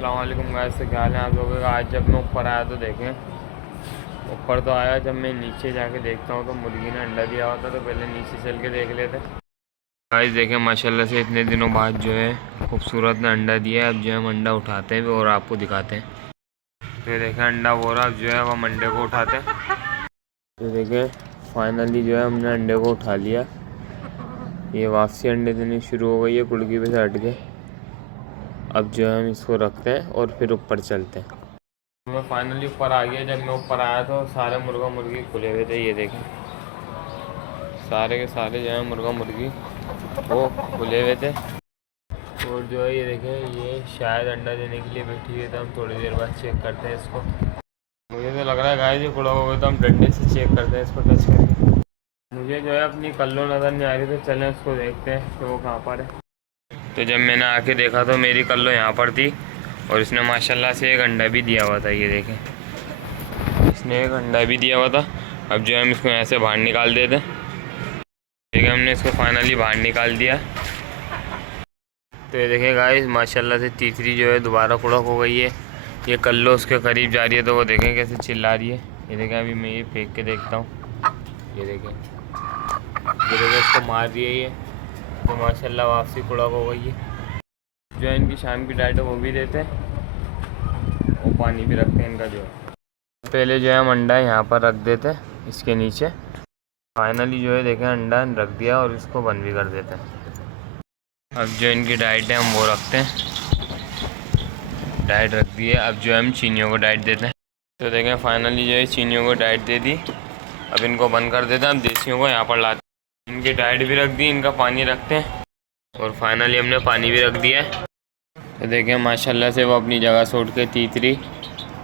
अस्सलाम वालेकुम गाइस, से क्या हाल है आप लोगों का। आज जब मैं ऊपर आया तो देखें, ऊपर तो आया, जब मैं नीचे जाके देखता हूँ तो मुर्गी ने अंडा दिया हुआ था। तो पहले नीचे चल के देख लेते गाइस। देखें माशाल्लाह से इतने दिनों बाद जो है खूबसूरत ने अंडा दिया है। अब जो है हम अंडा उठाते हैं और आपको दिखाते हैं। तो देखें अंडा वो रहा। अब जो है हम अंडे को उठाते हैं। तो देखें फाइनली जो है हमने अंडे को उठा लिया। ये वापसी अंडे देने शुरू हो गई है कुड़की पे से हट के। अब जो है हम इसको रखते हैं और फिर ऊपर चलते हैं। मैं फाइनली ऊपर आ गया। जब मैं ऊपर आया तो सारे मुर्गा मुर्गी खुले हुए थे। ये देखें सारे के सारे जो है मुर्गा मुर्गी वो खुले हुए थे। और जो है ये देखें ये शायद अंडा देने के लिए बैठी हुई है। तो हम थोड़ी देर बाद चेक करते हैं इसको। मुझे तो लग रहा है गाइस ये खुला होगा, तो हम डंडे से चेक करते हैं इसको टच करके। मुझे जो है अपनी कल्लो नज़र नहीं आ रही, तो चलें उसको देखते हैं कि वो कहाँ पर है। तो जब मैंने आके देखा तो मेरी कल्लो यहाँ पर थी और इसने माशाल्लाह से एक अंडा भी दिया हुआ था। ये देखें इसने एक अंडा भी दिया हुआ था। अब जो है हम इसको यहाँ से बाहर निकाल देते हैं। ठीक है, हमने इसको फाइनली बाहर निकाल दिया। तो ये देखें गाइस माशाल्लाह से तीसरी जो है दोबारा कुड़क हो गई है। ये कल्लो उसके करीब जा रही है, तो वो देखें कैसे चिल्ला रही है। ये देखें अभी मैं ये फेंक के देखता हूँ। ये देखें इसको मार रही है ये। तो माशाल्लाह वापसी कुड़क हो गई है। जो है इनकी शाम की डाइट है वो भी देते हैं और पानी भी रखते हैं इनका। जो है पहले जो है हम अंडा यहाँ पर रख देते हैं इसके नीचे। फाइनली जो है देखें अंडा रख दिया और इसको बंद भी कर देते हैं। अब जो इनकी डाइट है हम वो रखते हैं। डाइट रख दी है। अब जो है हम चीनियों को डाइट देते हैं। तो देखें फाइनली जो है चीनियों को डाइट दे दी। अब इनको बंद कर देते हैं। अब देसियों को यहाँ पर लाते हैं। इनकी डाइट भी रख दी, इनका पानी रखते हैं और फाइनली हमने पानी भी रख दिया है। तो देखें माशाल्लाह से वो अपनी जगह से उठ के तीसरी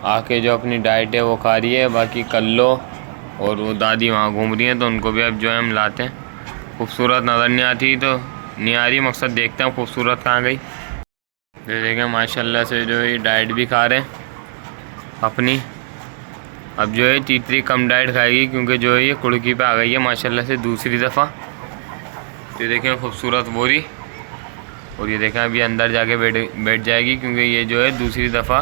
आके जो अपनी डाइट है वो खा रही है। बाकी कल्लो और वो दादी वहाँ घूम रही हैं, तो उनको भी अब जो है हम लाते हैं। खूबसूरत नज़र नहीं आती तो नहीं आ रही, मकसद देखते हैं खूबसूरत कहाँ गई। तो देखें माशाल्लाह से जो है डाइट भी खा रहे हैं अपनी। अब जो है तीसरी कम डाइट खाएगी क्योंकि जो है ये कुड़की पे आ गई है माशाल्लाह से दूसरी दफ़ा। तो देखें खूबसूरत बोरी। और ये देखें अभी अंदर जाके बैठ जाएगी क्योंकि ये जो है दूसरी दफ़ा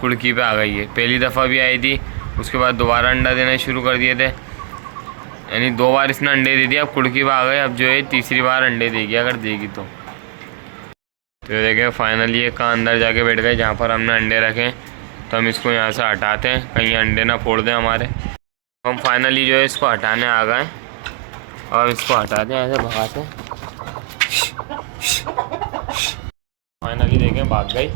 कुड़की पे आ गई है। पहली दफ़ा भी आई थी, उसके बाद दोबारा अंडा देना शुरू कर दिए थे, यानी 2 बार इसने अंडे दे दिए। अब कुड़की पे आ गए। अब जो है तीसरी बार अंडे देगी अगर देगी तो। ये देखें फाइनली ये कहाँ अंदर जाके बैठ गए जहाँ पर हमने अंडे रखे। तो हम इसको यहाँ से हटाते हैं कहीं अंडे ना फोड़ दें हमारे। तो हम फाइनली जो है इसको हटाने आ गए और इसको हटाते हैं, ऐसे भगाते हैं। फाइनली देखें भाग गई।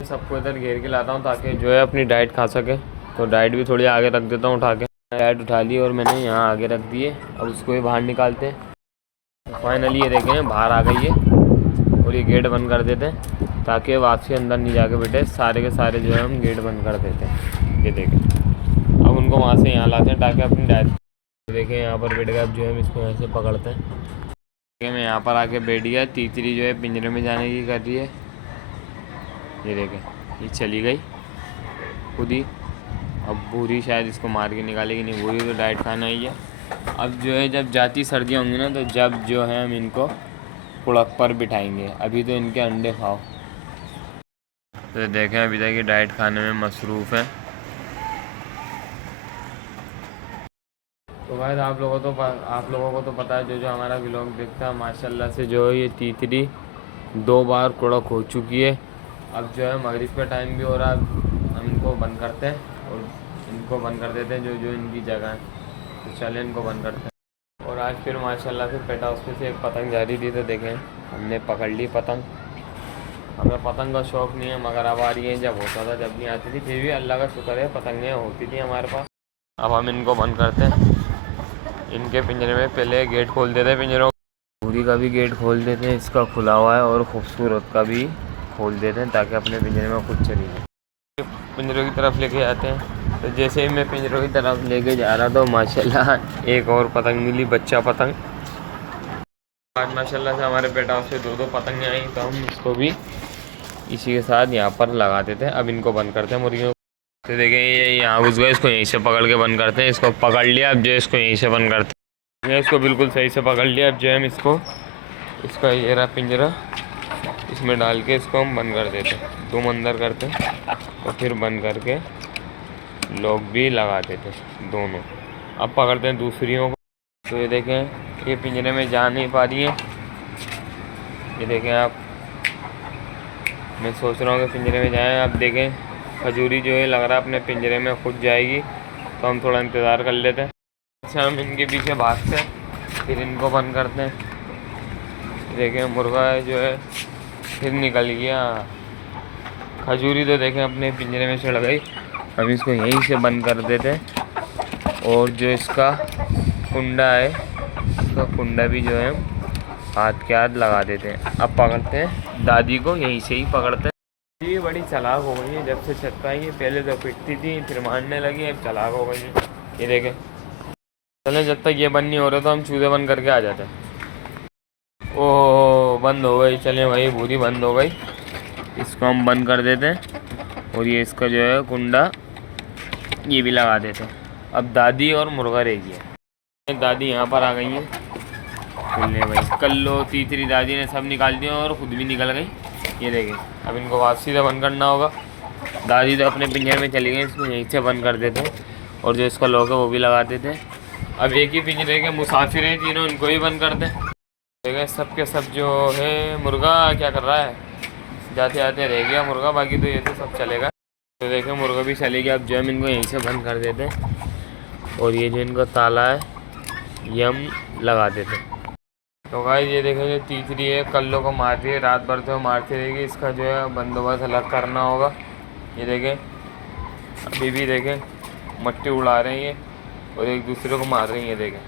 सबको इधर घेर के लाता हूँ ताकि जो है अपनी डाइट खा सके। तो डाइट भी थोड़ी आगे रख देता हूँ उठा के। डाइट उठा ली और मैंने यहाँ आगे रख दी है। अब उसको भी बाहर निकालते हैं। फाइनली ये देखें बाहर आ गई है और ये गेट बंद कर देते हैं ताकि वापसी अंदर नहीं जाके बैठे। सारे के सारे जो है हम गेट बंद कर देते हैं। ये देखें अब उनको वहाँ से यहाँ लाते हैं ताकि अपनी डाइट देखें। यहाँ पर बैठ गए। अब जो है हम इसको यहाँ से पकड़ते हैं। मैं यहाँ पर आके बैठ गया। तीसरी जो है पिंजरे में जाने की कर रही है। ये देखें ये चली गई खुद ही। अब भूरी शायद इसको मार के निकालेगी, नहीं भूरी तो डाइट खाना ही है। अब जो है जब जाती सर्दियाँ होंगी ना, तो जब जो है हम इनको कुड़क पर बिठाएंगे। अभी तो इनके अंडे खाओ। तो देखें अभी तक ये डाइट खाने में मसरूफ़ है। तो भाई आप लोगों को तो पता है, जो हमारा व्लॉग देखता है माशाल्लाह से जो है ये तीसरी 2 बार कुड़क हो चुकी है। अब जो है मगरिब का टाइम भी हो रहा है। हम इनको बंद करते हैं और इनको बंद कर देते हैं जो इनकी जगह है। तो चले इनको बंद करते हैं। और आज फिर माशाल्लाह से पेट हाउस पे से एक पतंग जा रही थी, तो देखें हमने पकड़ ली पतंग। हमें पतंग का शौक़ नहीं है मगर अब आ रही है। जब होता था जब नहीं आती थी, फिर भी अल्लाह का शुक्र है पतंगें होती थी हमारे पास। अब हम इनको बंद करते हैं इनके पिंजरे में। पहले गेट खोल देते हैं पिंजरों, पूरी का भी गेट खोल देते हैं, इसका खुला हुआ है, और खूबसूरत का भी खोल देते हैं ताकि अपने पिंजरे में खुद चली जाए। पिंजरों की तरफ लेके जाते हैं। तो जैसे ही मैं पिंजरों की तरफ लेके जा रहा था माशाल्लाह एक और पतंग मिली, बच्चा पतंग। आज माशाल्लाह से हमारे पेट हाउस से 2 पतंगें आई, तो हम इसको भी इसी के साथ यहाँ पर लगा देते हैं। अब इनको बंद करते हैं मुर्गियों। तो देखें ये यहाँ घुस गए, इसको यहीं से पकड़ के बंद करते हैं। इसको पकड़ लिया, अब जो है इसको यहीं से बंद करते हैं। इसको बिल्कुल सही से पकड़ लिया। अब जो है हम इसको इसका ये रहा पिंजरा, इसमें डाल के इसको हम बंद कर देते, तुम अंदर करते और फिर बंद करके लॉक भी लगा देते दोनों। अब पकड़ते हैं दूसरियों को। तो ये देखें ये पिंजरे में जा नहीं पा रही है, ये देखें आप। मैं सोच रहा हूँ कि पिंजरे में जाएं। आप देखें खजूरी जो है लग रहा है अपने पिंजरे में खुद जाएगी, तो हम थोड़ा इंतज़ार कर लेते हैं। अच्छा हम इनके पीछे भागते हैं, फिर इनको बंद करते हैं। देखें मुर्गा जो है फिर निकल गया। खजूरी तो देखें अपने पिंजरे में चढ़ गई। हम इसको यहीं से बंद कर देते हैं और जो इसका कुंडा है, इसका कुंडा भी जो है हाथ के हाथ लगा देते हैं। अब पकड़ते हैं दादी को, यहीं से ही पकड़ते हैं। ये बड़ी चालाक हो गई है जब से छत पे आई है। पहले तो पिटती थी फिर मारने लगी, अब चालाक हो गई है। ये देखें। चले जब तक ये बंद नहीं हो रहा तो हम चूज़े बंद करके आ जाते हैं। ओह बंद हो गई। चले भाई पूरी बंद हो गई। इसको हम बंद कर देते हैं और ये इसका जो है कुंडा ये भी लगा देते हैं। अब दादी और मुर्गा रह गया। दादी यहाँ पर आ गई हैं खुलने भाई। कल्लो तीसरी दादी ने सब निकाल दिया और ख़ुद भी निकल गई। ये देखें। अब इनको वापसी से बंद करना होगा। दादी तो अपने पिंजरे में चली गई, इसको यहीं से बंद कर देते हैं और जो इसका लॉक है वो भी लगा देते हैं। अब एक ही पिंजरे के मुसाफिर हैं तीनों, इनको भी बंद कर दें। देखिए सब के सब जो है। मुर्गा क्या कर रहा है, जाते जाते रह गया मुर्गा, बाकी तो ये तो सब चलेगा। तो देखें मुर्गा भी चले गया। अब जो हम इनको यहीं से बंद कर देते हैं और ये जो इनका ताला है ये हम लगा देते हैं। तो गाइस ये देखें जो तीसरी है कल्लो को मारती है, रात भर तो मारती रहेगी। इसका जो है बंदोबस्त अलग करना होगा। ये देखें अभी भी देखें मट्टी उड़ा रही है और एक दूसरे को मार रही है। देखें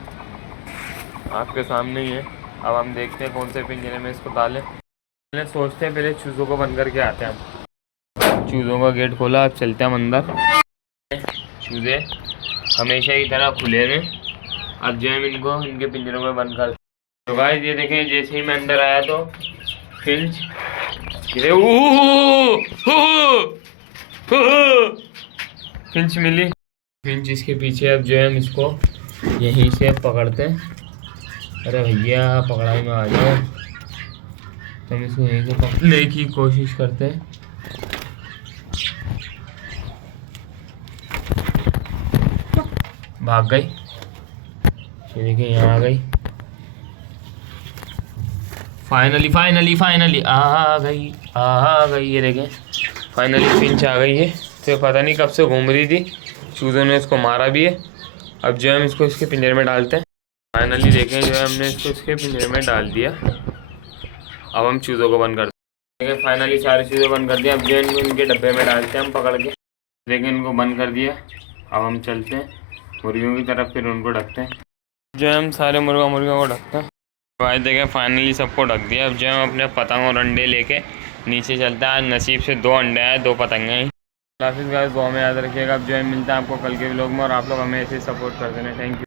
आपके सामने ही है। अब हम देखते हैं कौन से पिंजरे में इसको डालें। पहले सोचते हैं, पहले चूज़ों को बंद करके आते हैं हम। चूज़ों का गेट खोला, अब चलते हैं हम अंदर। चूज़े हमेशा की तरह खुले हैं। अब जो है इनको इनके पिंजरों में बंद कर। तो गाइस ये देखें जैसे ही मैं अंदर आया तो फिंच फिंच मिली। फिंच इसके पीछे। अब जो है हम इसको यहीं से पकड़ते हैं। अरे भैया पकड़ाई में आ जाओ। तो हम इसको यहीं से पकड़ने की कोशिश करते हैं। भाग गई। ये देखिए यहाँ आ गई। फाइनली आ गई। ये देखें फाइनली फिंच आ गई है। तो पता नहीं कब से घूम रही थी, चूज़ों ने इसको मारा भी है। अब जो हम इसको इसके पिंजरे में डालते हैं। फाइनली देखें जो है हमने इसको इसके पिंजरे में डाल दिया। अब हम चूज़ों को बंद करते हैं। फाइनली सारी चीज़ें बंद कर दिया। अब जो इनको इनके डब्बे में डालते हैं हम पकड़ के। देखें इनको बंद कर दिया। अब हम चलते हैं मुर्गियों की तरफ, फिर उनको ढकते हैं। जो हम सारे मुर्गियों को ढकते हैं। भाई देखें फाइनली सबको ढक दिया। अब जो हम अपने पतंग और अंडे लेके नीचे चलते हैं। आज नसीब से 2 अंडे आए, 2 पतंगे हैं। हाफिज़ गाइस, दुआ में याद रखिएगा। अब जो है मिलता है आपको कल के व्लॉग में, और आप लोग हमें ऐसे सपोर्ट कर देना। Thank you.